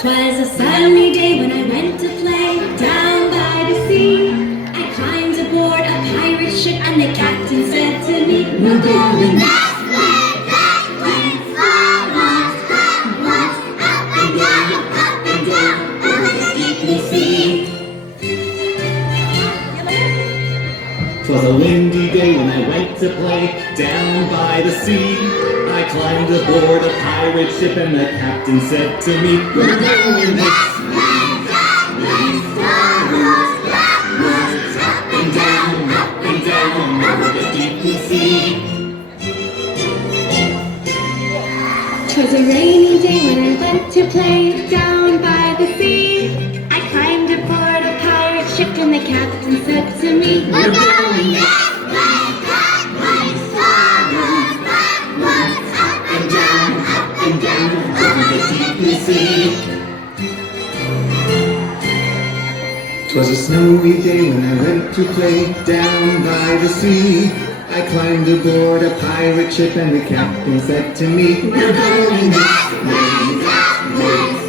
'Twas a sunny day when I went to play down by the sea. I climbed aboard a pirate ship and the captain said to me, "We're going that way, forwards, backwards, up and down, over the deep blue sea." 'Twas a windy day when I went to play down by the sea. I climbed aboard a pirate ship and the captain said to me, "We're going this way, forwards, backwards, up and down, over the deep blue sea." 'Twas a rainy day when I went to play down by the sea. I climbed aboard a pirate ship and the captain said to me, "We're going this way, forwards, backwards, up and down, over the deep blue sea. 'Twas a snowy day when I went to play down by the sea. I climbed aboard a pirate ship and the captain said to me, "We're going this way,